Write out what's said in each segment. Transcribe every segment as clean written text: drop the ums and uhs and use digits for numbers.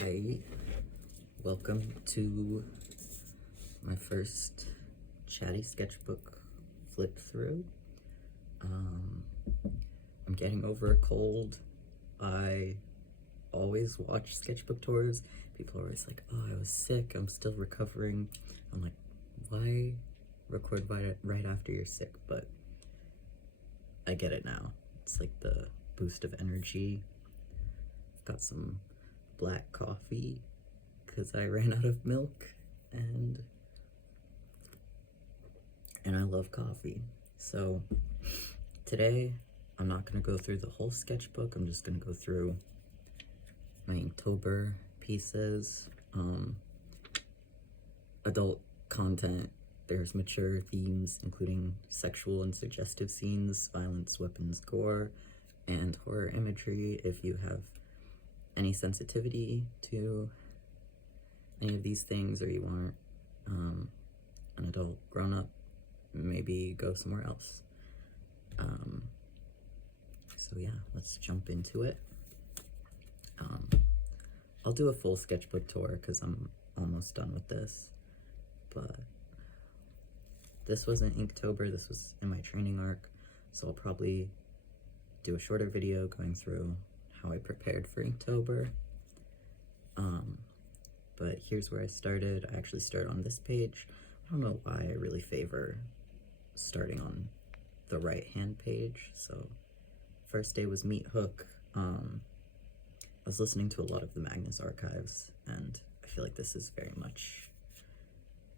Hi, welcome to my first chatty sketchbook flip through. I'm getting over a cold. I always watch sketchbook tours. People are always like, oh, I was sick, I'm still recovering. I'm like, why record right after you're sick? But I get it now. It's like the boost of energy. I've got some black coffee because I ran out of milk, and I love coffee. So today I'm not going to go through the whole sketchbook. I'm just going to go through my Inktober pieces. Adult content. There's mature themes including sexual and suggestive scenes, violence, weapons, gore, and horror imagery. If you have any sensitivity to any of these things, or you want an adult grown-up, maybe go somewhere else. So yeah, let's jump into it. I'll do a full sketchbook tour because I'm almost done with this, but this wasn't Inktober, this was in my training arc, so I'll probably do a shorter video going through how I prepared for Inktober. But here's where I started. I actually started on this page. I don't know why I really favor starting on the right-hand page. So first day was Meat Hook. I was listening to a lot of the Magnus archives, and I feel like this is very much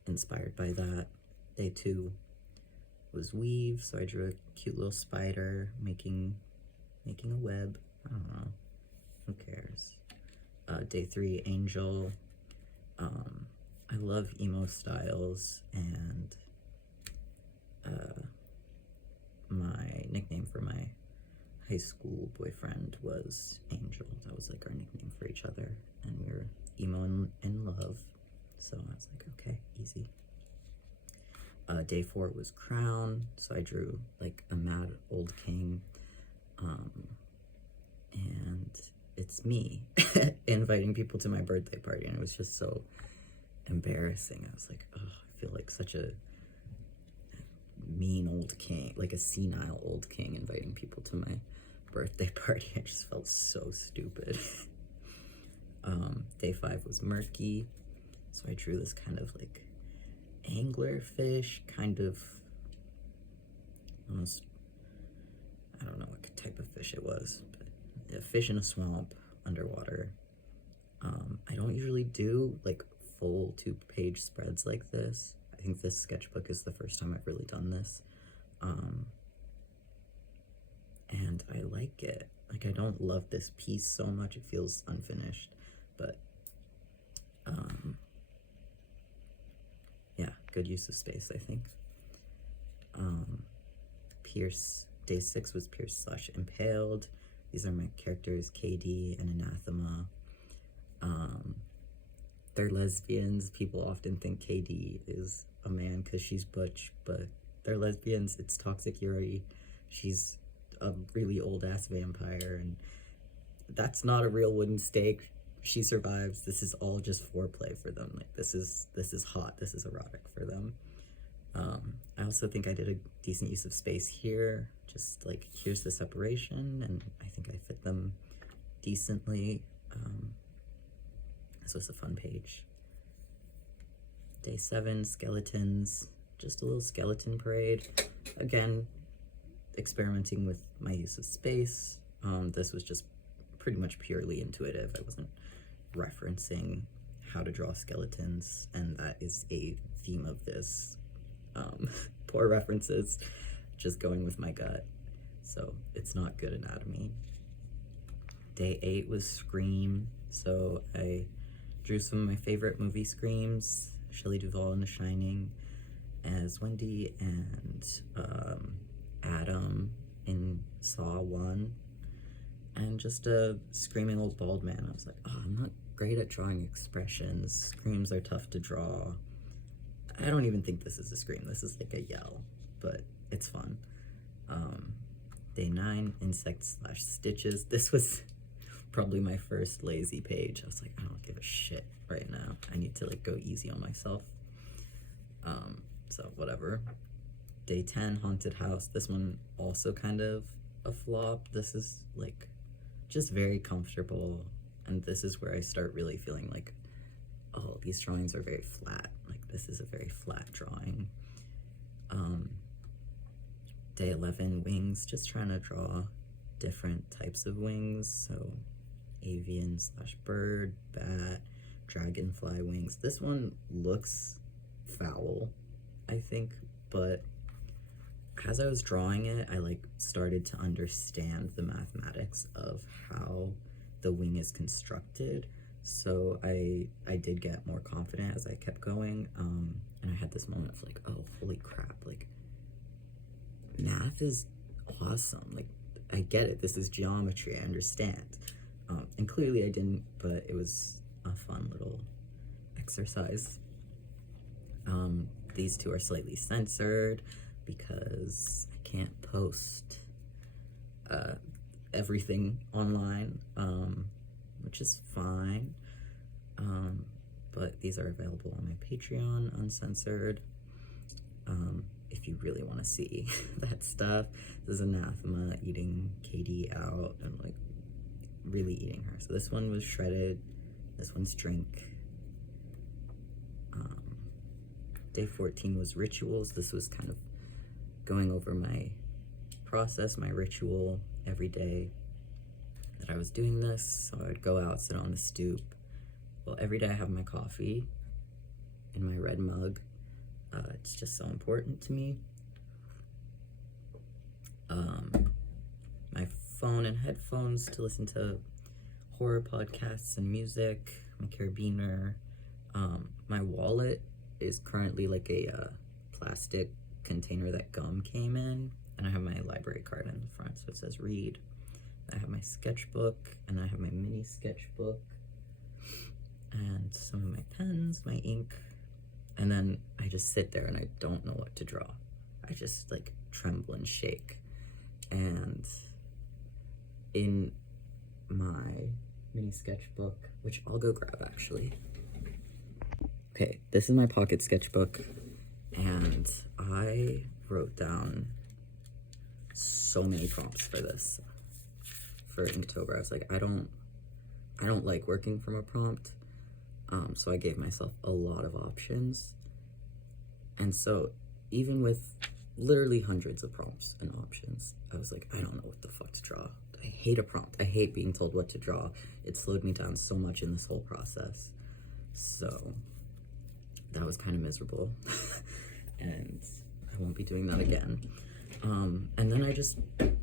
inspired by that. Day 2 was Weave, so I drew a cute little spider making a web. I don't know, who cares? Day 3, Angel. I love emo styles, and my nickname for my high school boyfriend was Angel. That was like our nickname for each other, and we were emo and in love, so I was like, okay, easy. Day 4 was Crown, so I drew like a mad old king, and it's me inviting people to my birthday party, and it was just so embarrassing. I was like, oh, I feel like such a mean old king, like a senile old king inviting people to my birthday party. I just felt so stupid. Day 5 was Murky, so I drew this kind of like anglerfish, kind of almost, I don't know what type of fish it was, but a fish in a swamp underwater. I don't usually do like full 2-page spreads like this. I think this sketchbook is the first time I've really done this. And I like it. Like, I don't love this piece so much, it feels unfinished, but yeah, good use of space, I think. Pierce, day 6 was Pierce / Impaled. These are my characters, KD and Anathema. They're lesbians. People often think KD is a man because she's butch, but they're lesbians. It's toxic Yuri. She's a really old-ass vampire, and that's not a real wooden stake. She survives. This is all just foreplay for them. Like, this is hot. This is erotic for them. I also think I did a decent use of space here. Just like, here's the separation, and I think I fit them decently. This was a fun page. Day 7, Skeletons. Just a little skeleton parade. Again, experimenting with my use of space. This was just pretty much purely intuitive. I wasn't referencing how to draw skeletons, and that is a theme of this. Poor references, just going with my gut. So it's not good anatomy. Day 8 was Scream. So I drew some of my favorite movie Screams. Shelley Duvall in The Shining as Wendy, and Adam in Saw 1. And just a screaming old bald man. I was like, oh, I'm not great at drawing expressions. Screams are tough to draw. I don't even think this is a scream. This is like a yell, but it's fun. Day 9, Insects / Stitches. This was probably my first lazy page. I was like, I don't give a shit right now. I need to like go easy on myself. So whatever. Day 10, haunted house. This one also kind of a flop. This is like just very comfortable, and this is where I start really feeling like, oh, these drawings are very flat. Like this is a very flat drawing. Day 11, wings. Just trying to draw different types of wings. So avian / bird, bat, dragonfly wings. This one looks foul, I think, but as I was drawing it, I like started to understand the mathematics of how the wing is constructed. So I did get more confident as I kept going, and I had this moment of like, oh, holy crap, like math is awesome. Like I get it, this is geometry, I understand. And clearly I didn't, but it was a fun little exercise. These two are slightly censored because I can't post everything online, which is fine. But these are available on my Patreon, uncensored. If you really want to see that stuff. This is Anathema eating Katie out and like really eating her. So this one was shredded. This one's drink. Day 14 was rituals. This was kind of going over my process, my ritual every day that I was doing this. So I'd go out, sit on the stoop. Well, every day I have my coffee in my red mug. It's just so important to me. My phone and headphones to listen to horror podcasts and music, my carabiner. My wallet is currently like a plastic container that gum came in, and I have my library card in the front, so it says read. I have my sketchbook, and I have my mini sketchbook, and some of my pens, my ink, and then I just sit there and I don't know what to draw. I just like tremble and shake. And in my mini sketchbook, which I'll go grab actually. Okay, this is my pocket sketchbook, and I wrote down so many prompts for this, for Inktober. I was like, I don't like working from a prompt, so I gave myself a lot of options. And so even with literally hundreds of prompts and options, I was like, I don't know what the fuck to draw. I hate a prompt. I hate being told what to draw. It slowed me down so much in this whole process. So that was kind of miserable. And I won't be doing that again. And then I just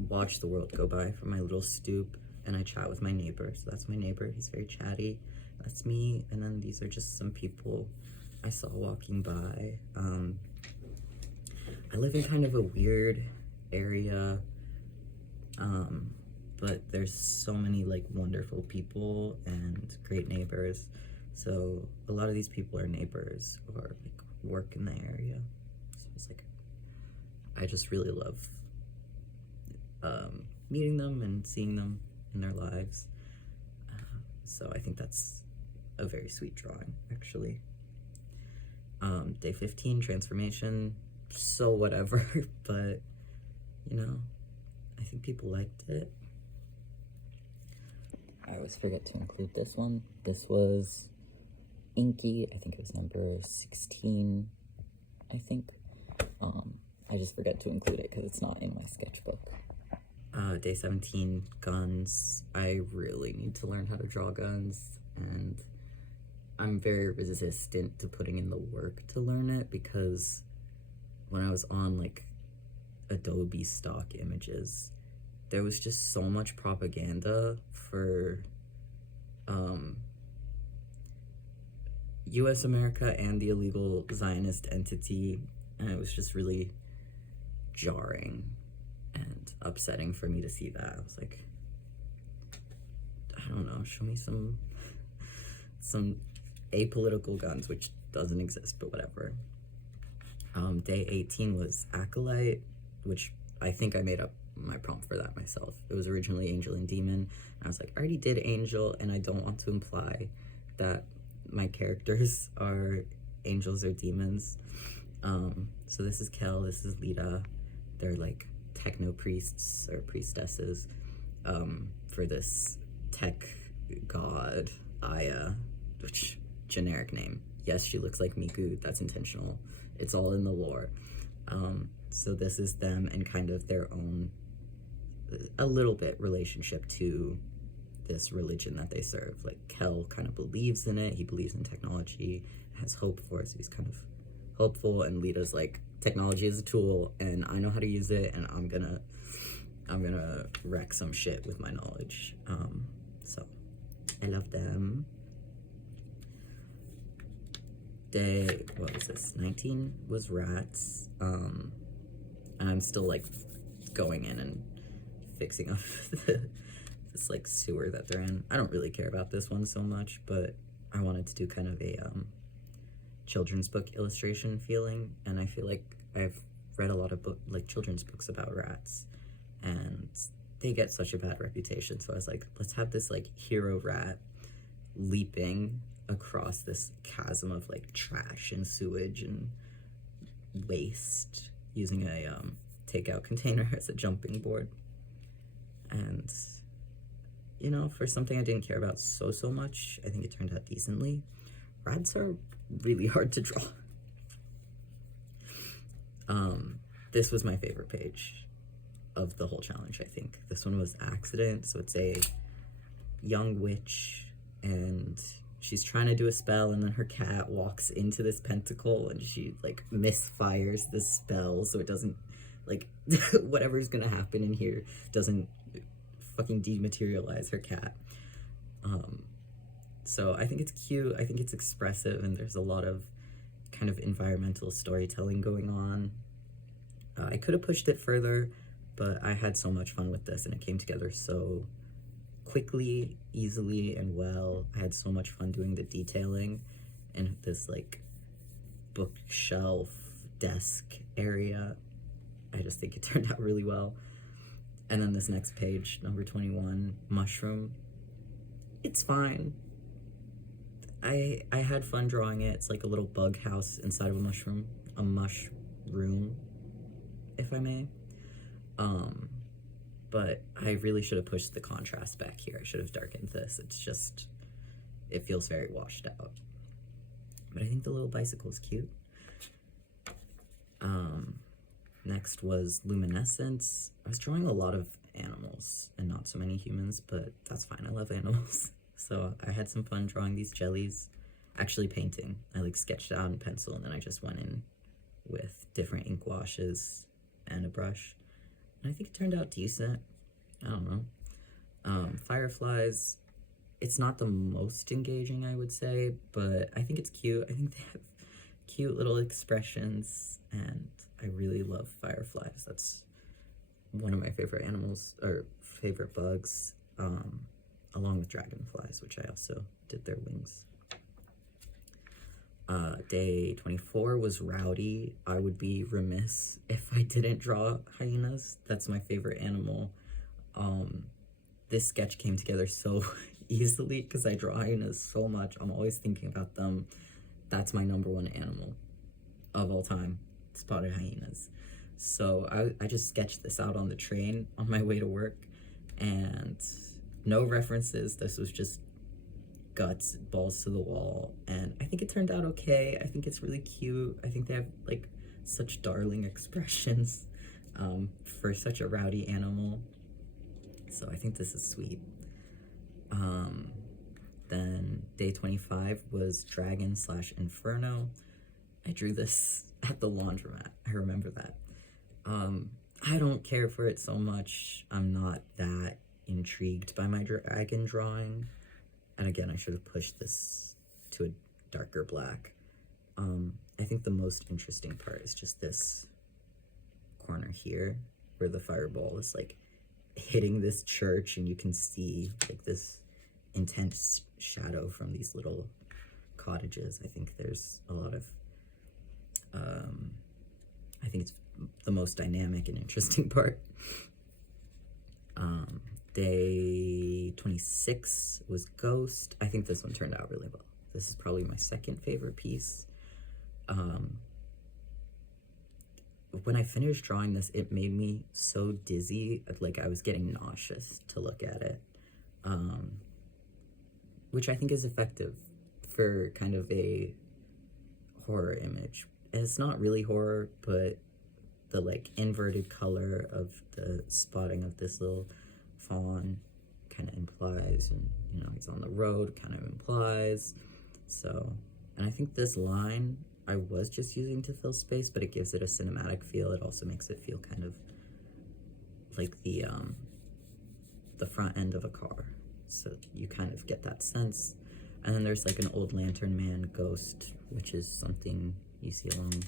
watch the world go by from my little stoop, and I chat with my neighbor. So that's my neighbor. He's very chatty. That's me. And then these are just some people I saw walking by. I live in kind of a weird area, but there's so many like wonderful people and great neighbors. So a lot of these people are neighbors or like work in the area. So it's like, I just really love meeting them and seeing them in their lives. So I think that's a very sweet drawing, actually. Day 15, transformation. So whatever, but you know, I think people liked it. I always forget to include this one. This was Inky. I think it was number 16, I think. I just forget to include it because it's not in my sketchbook. Day 17, guns. I really need to learn how to draw guns, and I'm very resistant to putting in the work to learn it, because when I was on like Adobe stock images, there was just so much propaganda for US America and the illegal Zionist entity, and it was just really jarring and upsetting for me to see that. I was like, I don't know, show me some apolitical guns, which doesn't exist, but whatever. Day 18 was Acolyte, which I think I made up my prompt for that myself. It was originally Angel and Demon. I was like, I already did Angel, and I don't want to imply that my characters are angels or demons. So this is Kel, this is Lita. They're like techno priests or priestesses for this tech god, Aya, which generic name. Yes, she looks like Miku, that's intentional. It's all in the lore. So this is them and kind of their own, a little bit relationship to this religion that they serve. Like Kel kind of believes in it, he believes in technology, has hope for it, so he's kind of hopeful, and Lita's like, technology is a tool and I know how to use it, and I'm gonna wreck some shit with my knowledge. So I love them. Day, what was this, 19 was rats. And I'm still like going in and fixing up this like sewer that they're in. I don't really care about this one so much, but I wanted to do kind of a children's book illustration feeling, and I feel like I've read a lot of children's books about rats, and they get such a bad reputation. So I was like, let's have this like hero rat leaping across this chasm of like trash and sewage and waste using a takeout container as a jumping board. And you know, for something I didn't care about so much, I think it turned out decently. Rats are really hard to draw. This was my favorite page of the whole challenge, I think. This one was Accident, so it's a young witch, and she's trying to do a spell, and then her cat walks into this pentacle, and she, like, misfires the spell, so it doesn't, like, whatever's gonna happen in here doesn't fucking dematerialize her cat. So I think it's cute, I think it's expressive, and there's a lot of kind of environmental storytelling going on. I could have pushed it further, but I had so much fun with this, and it came together so quickly, easily, and well. I had so much fun doing the detailing in this like bookshelf desk area. I just think it turned out really well. And then this next page, number 21, Mushroom. It's fine. I had fun drawing it. It's like a little bug house inside of a mushroom, if I may. But I really should have pushed the contrast back here. I should have darkened this. It's just, it feels very washed out. But I think the little bicycle is cute. Next was Luminescence. I was drawing a lot of animals and not so many humans, but that's fine. I love animals. So I had some fun drawing these jellies. Actually painting. I like sketched it out in pencil, and then I just went in with different ink washes and a brush. And I think it turned out decent. I don't know. Fireflies, it's not the most engaging, I would say, but I think it's cute. I think they have cute little expressions, and I really love fireflies. That's one of my favorite animals, or favorite bugs, along with dragonflies, which I also did their wings. Day 24 was Rowdy. I would be remiss if I didn't draw hyenas. That's my favorite animal. This sketch came together so easily because I draw hyenas so much. I'm always thinking about them. That's my #1 animal of all time, spotted hyenas. So I just sketched this out on the train on my way to work, and no references. This was just guts, balls to the wall, and I think it turned out okay. I think it's really cute. I think they have like such darling expressions for such a rowdy animal. So I think this is sweet. Then day 25 was Dragon/Inferno. I drew this at the laundromat. I remember that. I don't care for it so much. I'm not that intrigued by my dragon drawing. And again, I should have pushed this to a darker black. I think the most interesting part is just this corner here, where the fireball is like hitting this church, and you can see like this intense shadow from these little cottages. I think there's a lot of, I think it's the most dynamic and interesting part. Day 26 was Ghost. I think this one turned out really well. This is probably my second favorite piece. When I finished drawing this, it made me so dizzy, like I was getting nauseous to look at it, which I think is effective for kind of a horror image. And it's not really horror, but the like inverted color of the spotting of this little fawn kind of implies, and you know, he's on the road kind of implies. So, and I think this line I was just using to fill space, but it gives it a cinematic feel. It also makes it feel kind of like the front end of a car. So you kind of get that sense. And then there's like an old lantern man ghost, which is something you see along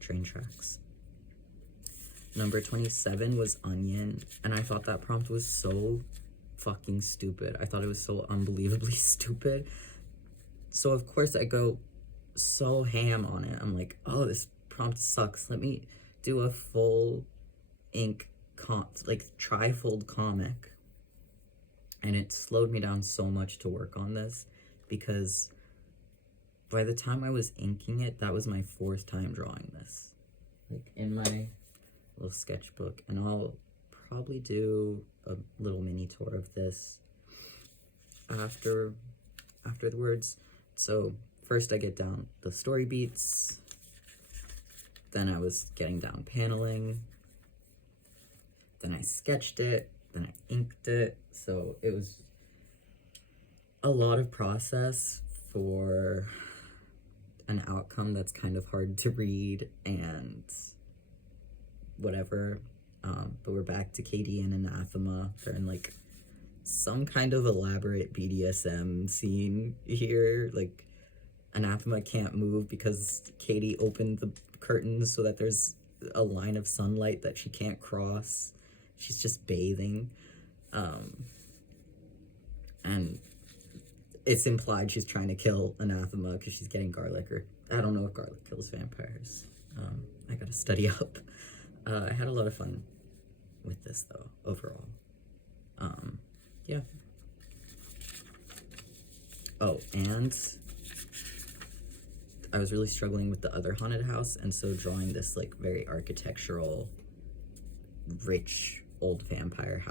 train tracks. Number 27 was onion, and I thought that prompt was so fucking stupid. I thought it was so unbelievably stupid. So of course I go so ham on it. I'm like, oh, this prompt sucks. Let me do a full ink like trifold comic. And it slowed me down so much to work on this, because by the time I was inking it, that was my 4th time drawing this, like in my little sketchbook. And I'll probably do a little mini tour of this afterwards. So first I get down the story beats, then I was getting down paneling, then I sketched it, then I inked it. So it was a lot of process for an outcome that's kind of hard to read and whatever. But we're back to Katie and Anathema. They're in like some kind of elaborate BDSM scene here. Like, Anathema can't move because Katie opened the curtains so that there's a line of sunlight that she can't cross. She's just bathing. And it's implied she's trying to kill Anathema because she's getting garlic, or I don't know if garlic kills vampires. I gotta study up. I had a lot of fun with this though, overall. Yeah. Oh, and I was really struggling with the other haunted house, and so drawing this like very architectural, rich old vampire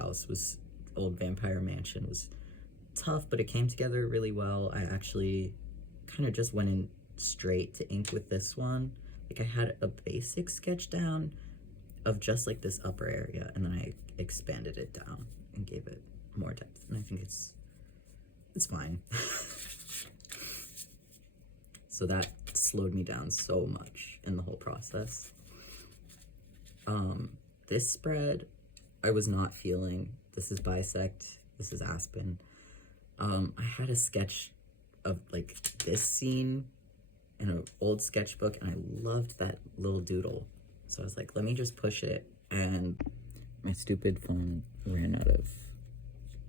mansion was tough, but it came together really well. I actually kind of just went in straight to ink with this one. Like, I had a basic sketch down of just like this upper area, and then I expanded it down and gave it more depth, and I think it's fine. So that slowed me down so much in the whole process. This spread I was not feeling. This is Bisect, this is Aspen. I had a sketch of like this scene in an old sketchbook, and I loved that little doodle. So I was like, let me just push it, and my stupid phone ran out of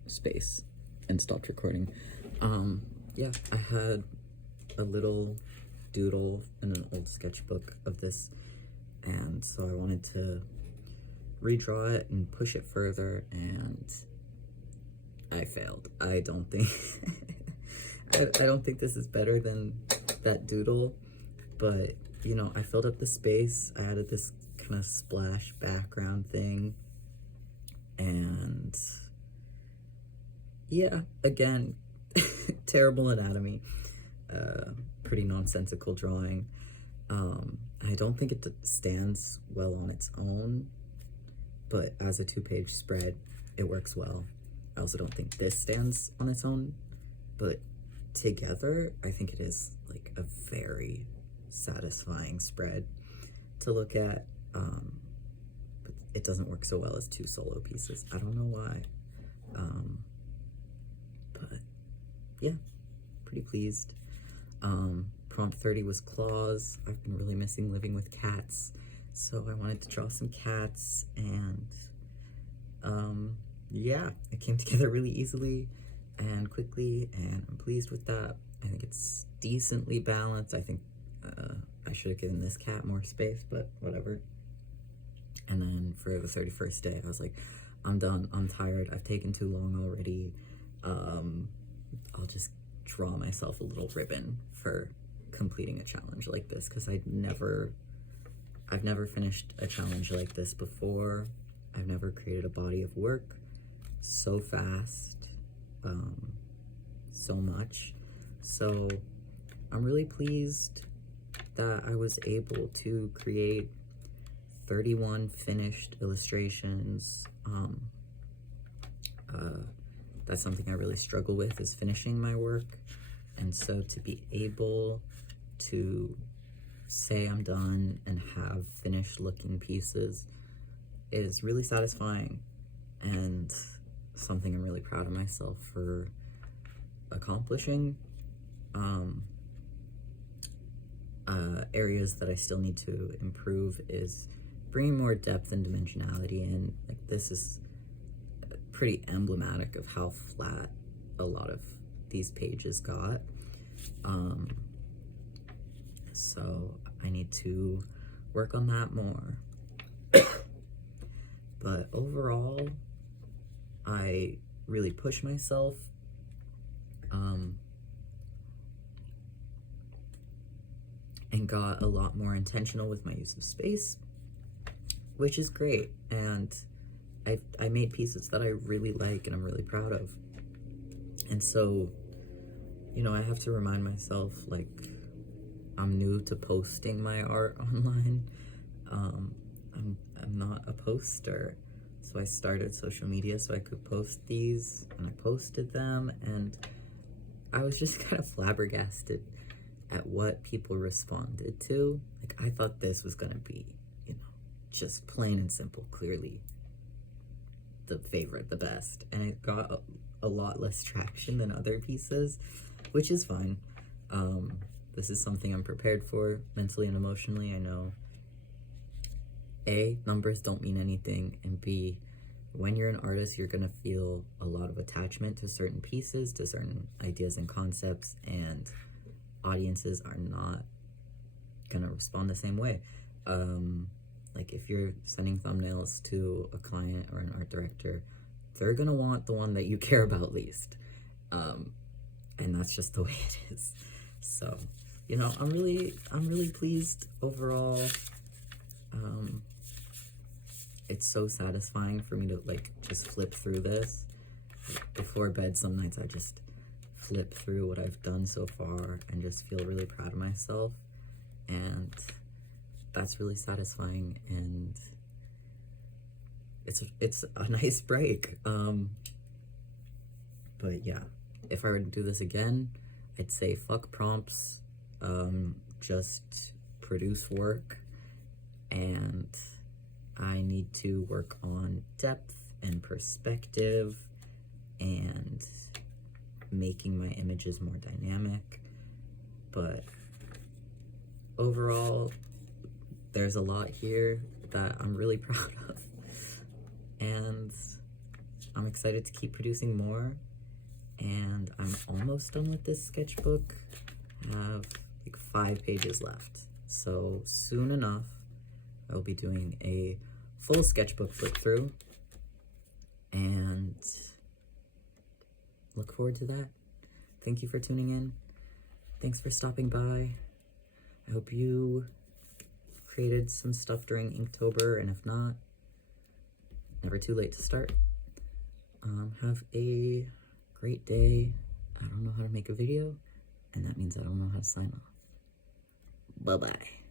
space and stopped recording. Yeah, I had a little doodle in an old sketchbook of this, and so I wanted to redraw it and push it further, and I failed. I don't think I don't think this is better than that doodle, but you know, I filled up the space. I added this kind of splash background thing, and yeah, again, terrible anatomy, pretty nonsensical drawing. I don't think it stands well on its own, but as a 2-page spread, it works well. I also don't think this stands on its own, but together, I think it is like a very satisfying spread to look at, but it doesn't work so well as 2 solo pieces. I don't know why, but yeah, pretty pleased. Prompt 30 was claws. I've been really missing living with cats, so I wanted to draw some cats, and yeah, it came together really easily and quickly, and I'm pleased with that. I think it's decently balanced. I think I should have given this cat more space, but whatever. And then for the 31st day, I was like, I'm done, I'm tired, I've taken too long already. I'll just draw myself a little ribbon for completing a challenge like this, because I've never finished a challenge like this before. I've never created a body of work so fast, so much. So I'm really pleased that I was able to create 31 finished illustrations. That's something I really struggle with, is finishing my work. And so to be able to say I'm done and have finished looking pieces is really satisfying, and something I'm really proud of myself for accomplishing. Areas that I still need to improve is bringing more depth and dimensionality in. Like, this is pretty emblematic of how flat a lot of these pages got. So I need to work on that more. But overall, I really push myself. And got a lot more intentional with my use of space, which is great. And I made pieces that I really like and I'm really proud of. And so, you know, I have to remind myself, like, I'm new to posting my art online. I'm not a poster. So I started social media so I could post these, and I posted them, and I was just kind of flabbergasted at what people responded to. Like, I thought this was gonna be, you know, just plain and simple, clearly the favorite, the best, and it got a lot less traction than other pieces, which is fine. This is something I'm prepared for mentally and emotionally. I know A, numbers don't mean anything, and B, when you're an artist, you're gonna feel a lot of attachment to certain pieces, to certain ideas and concepts, and audiences are not gonna respond the same way. Like, if you're sending thumbnails to a client or an art director, they're gonna want the one that you care about least. And that's just the way it is. So, you know, I'm really pleased overall. It's so satisfying for me to, like, just flip through this. Before bed, some nights I just flip through what I've done so far and just feel really proud of myself, and that's really satisfying, and it's a nice break. But yeah, if I were to do this again, I'd say fuck prompts, just produce work, and I need to work on depth and perspective and making my images more dynamic. But overall, there's a lot here that I'm really proud of, and I'm excited to keep producing more. And I'm almost done with this sketchbook. I have like 5 pages left, so soon enough I'll be doing a full sketchbook flip through, and look forward to that. Thank you for tuning in. Thanks for stopping by. I hope you created some stuff during Inktober, and if not, never too late to start. Have a great day. I don't know how to make a video, and that means I don't know how to sign off. Bye-bye.